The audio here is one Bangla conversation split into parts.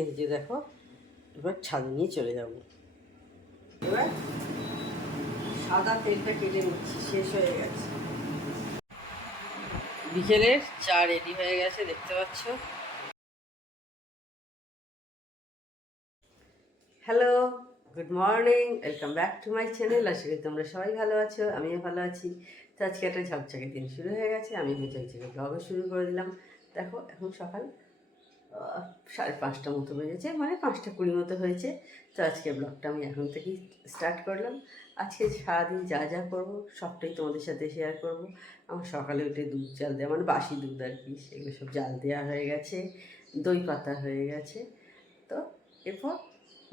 এই যে দেখো, এবার ছাদ নিয়ে চলে যাব। এবার সাদা তেলটা কেটে নিচ্ছি, শেষ হয়ে গেছে। বিকেলের চা রেডি হয়ে গেছে, দেখতে পাচ্ছ। Hello, good morning, welcome back to my channel. আশা করি তোমরা সবাই ভালো আছো, আমিও ভালো আছি। তো আজকে একটা ঝকঝকে দিন শুরু হয়ে গেছে, আমি ঝকঝকে ব্লগও শুরু করে দিলাম। দেখো এখন সকাল 5:30 মতো বেজেছে, মানে 5:20 মতো হয়েছে। তো আজকে ব্লগটা আমি এখন থেকেই স্টার্ট করলাম। আজকে সারাদিন যা যা করবো সবটাই তোমাদের সাথে শেয়ার করব। আমার সকালে উঠে দুধ জাল দেওয়া, মানে বাসি দুধ আর কি, সেগুলো সব জাল দেওয়া হয়ে গেছে, দই পাতা হয়ে গেছে। তো এরপর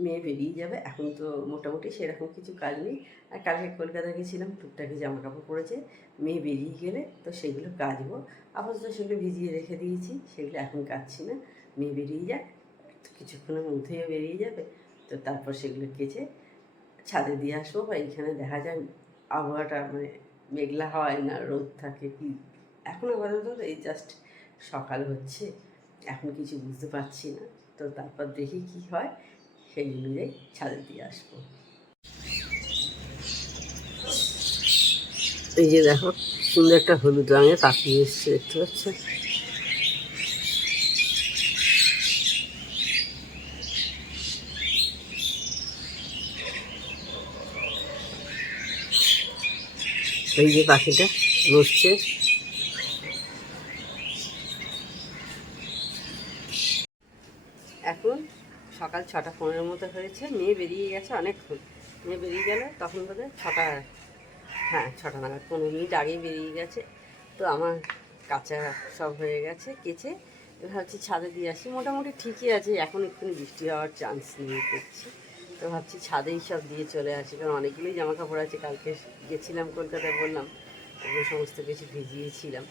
মেয়ে বেরিয়ে যাবে, এখন তো মোটামুটি সেরকম কিছু কাজ নেই। আর কালকে কলকাতা গেছিলাম, টুকটাকি জামা কাপড় পরেছে, মেয়ে বেরিয়ে গেলে তো সেগুলো কাচবো। আপাতত সেগুলো ভিজিয়ে রেখে দিয়েছি, সেগুলো এখন কাচছি না। মেয়ে বেরিয়ে যাক, কিছুক্ষণের মধ্যেই বেরিয়ে যাবে, তো তারপর সেগুলো কেচে ছাদে দিয়ে আসবো। বা এইখানে দেখা যায় আবহাওয়াটা মানে মেঘলা হয় না রোদ থাকে কি। এখন আপাতত এই জাস্ট সকাল হচ্ছে, এখন কিছু বুঝতে পারছি না। তো তারপর দেখি কি হয়, সেই অনুযায়ী ছাদে দিয়ে আসবো। এই যে দেখো, সুন্দর একটা হলুদ রঙের পাখি এসছে, দেখতে পাচ্ছ। এই যে পাখিটা নড়ছে। এখন সকাল 6:15 মতো হয়েছে, মেয়ে বেরিয়ে গেছে অনেকক্ষণ। মেয়ে বেরিয়ে গেলে তখন বোধহয় 6টা, হ্যাঁ 6টা নাগাদ, 15 মিনিট আগেই বেরিয়ে গেছে। তো আমার কাঁচা সব হয়ে গেছে, কেচে ভাবছি ছাদে দিয়ে আসি। মোটামুটি ঠিকই আছে, এখন এক্ষুনি বৃষ্টি হওয়ার চান্স নেই দেখছি। তো ভাবছি ছাদেই সব দিয়ে চলে আসি, কারণ অনেকগুলোই জামা কাপড় আছে। কালকে গেছিলাম কলকাতায়, বললাম ওগুলো সমস্ত কিছু ভিজিয়েছিলাম।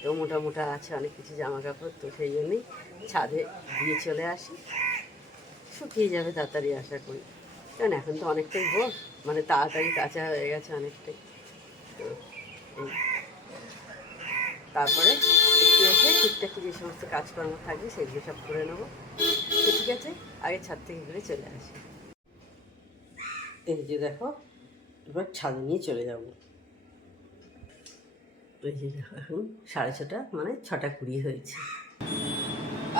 তো মোটা আছে অনেক কিছু জামা কাপড়, তো সেই জন্যই ছাদে দিয়ে চলে আসি, শুকিয়ে যাবে তাড়াতাড়ি আশা করি। কারণ এখন তো অনেকটাই ভোর, মানে তাড়াতাড়ি কাঁচা হয়ে গেছে অনেকটাই। তো তারপরে একটু এসে টুকটাক যে সমস্ত কাজকর্ম থাকবে সেগুলো সব করে নেবো। তো ঠিক আছে, আগে ছাদ থেকে ঘুরে চলে আসি। এই যে দেখো, এবার ছাদ নিয়ে চলে যাব। এই যে দেখো, এখন 6:30, মানে 6:20 হয়েছে।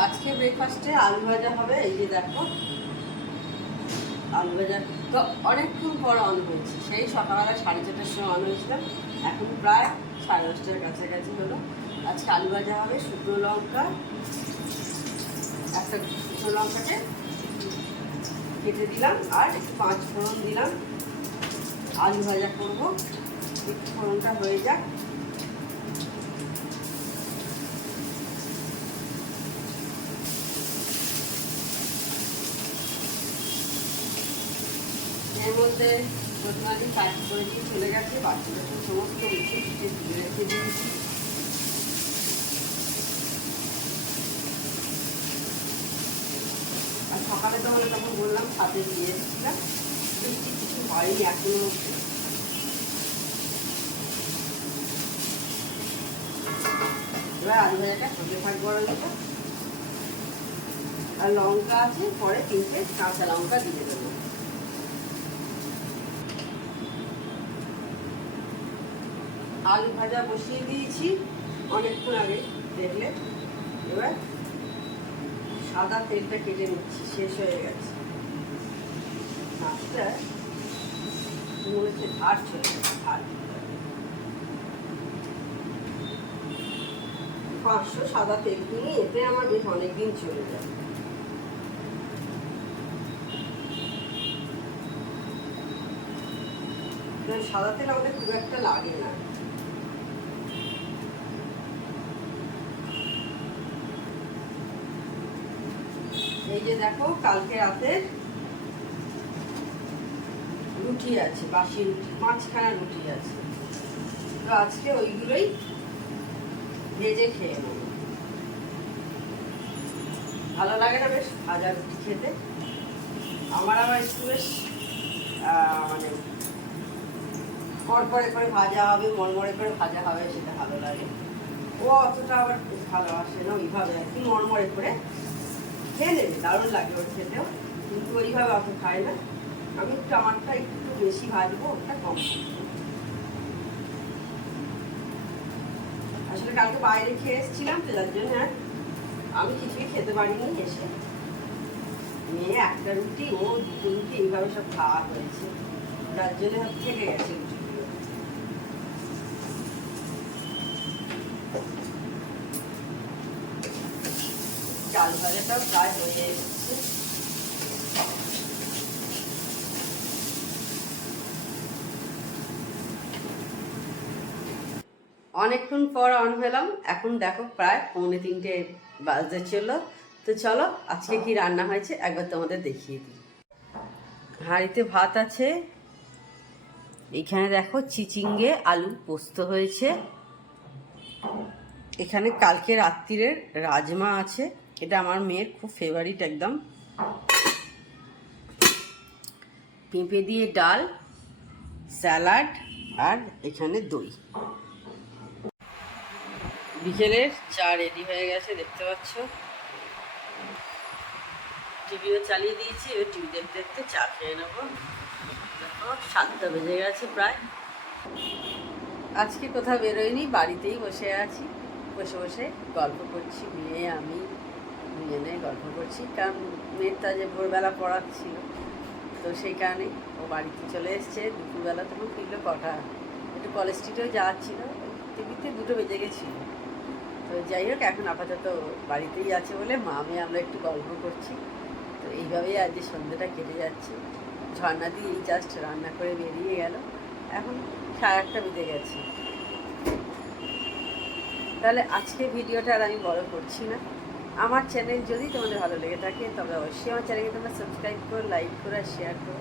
আজকে ব্রেকফাস্টে আলু ভাজা হবে। এই যে দেখো, আলু ভাজা তো অনেকক্ষণ পর অন হয়েছে, সেই সকালবেলা 4:30টার সময় অন হয়েছিলাম, এখন প্রায় 10:30টার কাছাকাছি হলো। আজকে আলু ভাজা হবে, শুকনো লঙ্কা, একটা শুকনো লঙ্কাকে কেটে দিলাম, আর একটু 5 ফোড়ন দিলাম। আলু ভাজা করবো, একটু ফোড়নটা হয়ে যাক। এর মধ্যে প্রথমাদি কাজ করে দিয়ে চলে গেছে, বাচ্চাটাকে সমস্ত উঠে উঠে তুলে রেখে দিয়েছি। আর সকালে তাহলে তখন বললাম ছাদে দিয়ে এসেছিলাম, বৃষ্টি কিছু হয়নি এখনো অব্দি। এবার আলু ভাজাটা হতে থাকবো, আর লঙ্কা আছে, পরে 3টে কাঁচা লঙ্কা দিয়ে দেবো। আলু ভাজা বসিয়ে দিয়েছি অনেকক্ষণ আগে, দেখলে। এবার সাদা তেলটা কেটে নিচ্ছি, শেষ হয়ে গেছে। মাছটা মনে হচ্ছে ধার চলে গেছে, ধার। 500 সাদা তেল কিনি, এতে আমার বেশ অনেকদিন চলে যাবে। সাদা তেল আমাদের খুব একটা লাগে না। এই যে দেখো, কালকে রাতে রুটি আছে, বাসি রুটি, 5খানা রুটি আছে। তো আজকে ওইগুলোই ভেজে খেয়ে নেব। ভালো লাগে না বেশ ভাজা রুটি খেতে? আমার আবার একটু বেশ মানে কড়কড়ে করে ভাজা হবে, মরমরে করে ভাজা হবে, সেটা ভালো লাগে। ও অতটা আবার ভালোবাসে না ওইভাবে আর কি, মরমরে করে খেয়ে নেবে, দারুণ লাগে ওর খেতেও, কিন্তু ওইভাবে অত খায় না। আমি একটু আমারটা একটু বেশি ভাজবো, ওটা কম। আসলে কালকে বাইরে খেয়ে এসেছিলাম তো, যার জন্য আমি কিছুই খেতে পারিনি। এসে মেয়ে একটা রুটি, ও দুটো রুটি, এইভাবে সব খাওয়া হয়েছে, যার জন্য থেকে গেছে রুটিগুলো। চাল ভাজাটাও প্রায় হয়ে এসেছে। অনেকক্ষণ পর অন হলাম, এখন দেখো প্রায় 2:45 বাজতে চললো। তো চলো আজকে কি রান্না হয়েছে একবার তোমাদের দেখিয়ে দিই। হাঁড়িতে ভাত আছে, এখানে দেখো চিচিঙ্গে আলু পোস্ত হয়েছে, এখানে কালকে রাত্রিরের রাজমা আছে, এটা আমার মেয়ের খুব ফেভারিট একদম, পেঁপে দিয়ে ডাল, স্যালাড, আর এখানে দই। বিকেলের চা রেডি হয়ে গেছে, দেখতে পাচ্ছ। টিভিও চালিয়ে দিয়েছি, এবার টিভি দেখতে দেখতে চা খেয়ে নেবো। দেখো 7টা বেজে গেছে প্রায়। আজকে কোথাও বেরোয়নি, বাড়িতেই বসে আছি, বসে বসে গল্প করছি, মেয়ে আমি দুজনে গল্প করছি, কারণ মেয়েটা যে ভোরবেলা পড়াচ্ছিল, তো সেই কারণে ও বাড়িতে চলে এসছে। দুপুরবেলা তখন ফিরলো কটা, একটু কলেজ স্ট্রিটেও যাচ্ছিলো, টিভিতে 2টো বেজে গেছিলো। তো যাই হোক, এখন আপাতত বাড়িতেই আছে বলে মা মেয়ে আমরা একটু গল্প করছি। তো এইভাবেই আজ সন্ধ্যেটা কেটে যাচ্ছে। ঝর্ণা দিয়ে এই জাস্ট রান্না করে বেরিয়ে গেল, এখন 8:30 বেজে গেছে। তাহলে আজকে ভিডিওটা আর আমি বড় করছি না। আমার চ্যানেল যদি তোমাদের ভালো লেগে থাকে তবে অবশ্যই আমার চ্যানেলকে তোমরা সাবস্ক্রাইব করো, লাইক করো আর শেয়ার করো।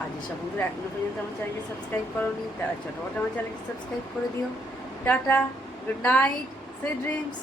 আর যেসব বন্ধুরা এখনও পর্যন্ত আমার চ্যানেলকে সাবস্ক্রাইব করোনি তারা চটপট আমার চ্যানেলকে সাবস্ক্রাইব করে দিও। Tata, good night, sweet dreams.